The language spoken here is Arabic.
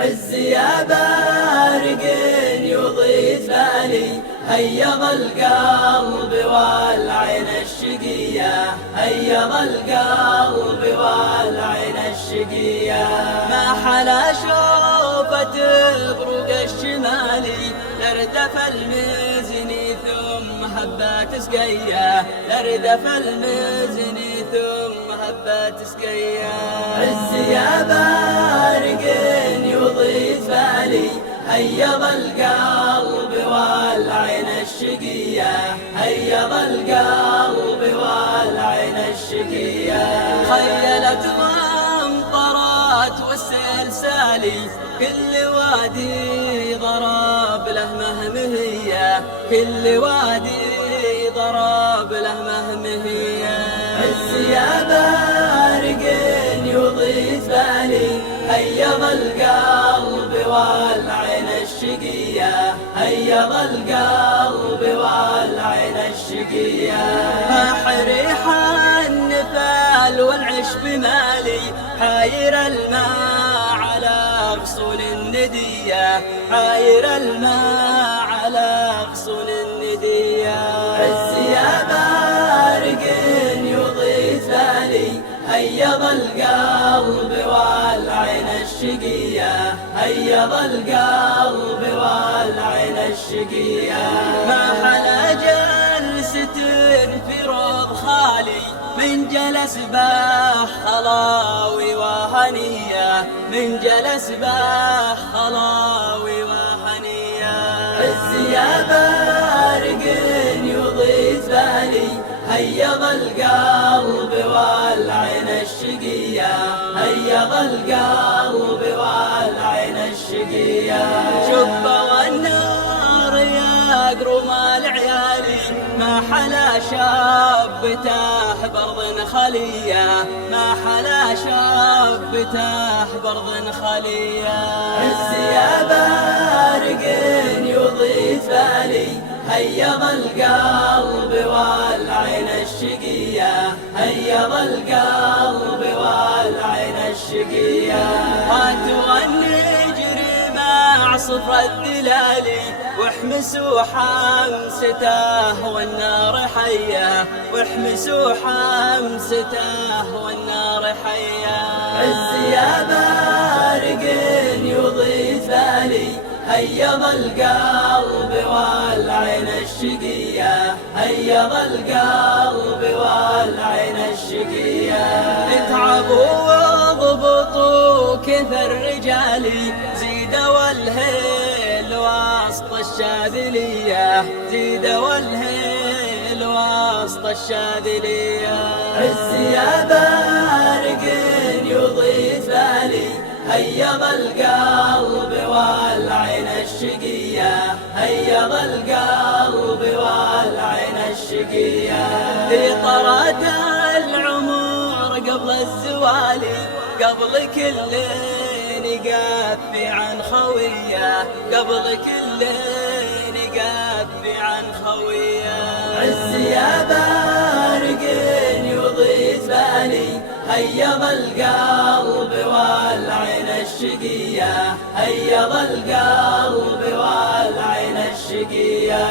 عز يا بارق يضيء بالي، هيض القلب والعين الشقية، هيض القلب والعين الشقية. ما حلا شوفة بروق الشمالي، لردف المزني ثم هبات سقية، لردف المزني ثم هبات سقية. عز يا بارق يضيء بالي، هيض القلب والعين الشقية، هيض القلب والعين الشقية. خيلت وامطرت والسيل سالي، كل وادي ضرب له مهمهية، كل وادي ضرب له مهمهية. عز يا بارق يضيء بالي، هيض القلب والعين الشقية، هيض القلب والعين الشقية. ريح النفال والعشب مالي، حاير الماء على غصون الندية، حاير الماء على غصون الندية. عز يا بارق يضيء بالي، هيض القلب والعين الشقية، هيض القلب والعين الشقية. ما حلا جلسة في روض خالي، من جلس باح خلاوي وهنية، من جلس باح خلاوي وهنية. عز يا بارق يضيء بالي، هيض القلب والعين الشقية، هيض القلب والعين الشقية. شب والنار يقرم العيالي، ما حلا شابته برض خلية، ما حلا شابته برض خلية. عز يا بارق يضيء بالي، هيض القلب والعين الشقية، هيض القلب والعين الشقية. هاتوا النجري مع صفر الدلالي، واحمسوا حمسته والنار حية، واحمسوا حمسته والنار حية. عز يا بارق يضيء بالي، هيض القلب والعين الشقية، هيض القلب والعين الشقية. اتعبوا واضبطوا كثر رجالي، زيدوا الهيل وسط الشاذلية، زيدوا الهيل وسط الشاذلية. عز يا بارق يضيء بالي، هيض القلب والعين الشقية، هيض القلب والعين الشقية. في طرات العمر قبل الزوالي، قبل كل نقفي عن خوية، قبل كل نقفي عن خوية. عز يا بارق يضيء بالي، هيض القلب والعين الشقية، هيض القلب والعين الشقية.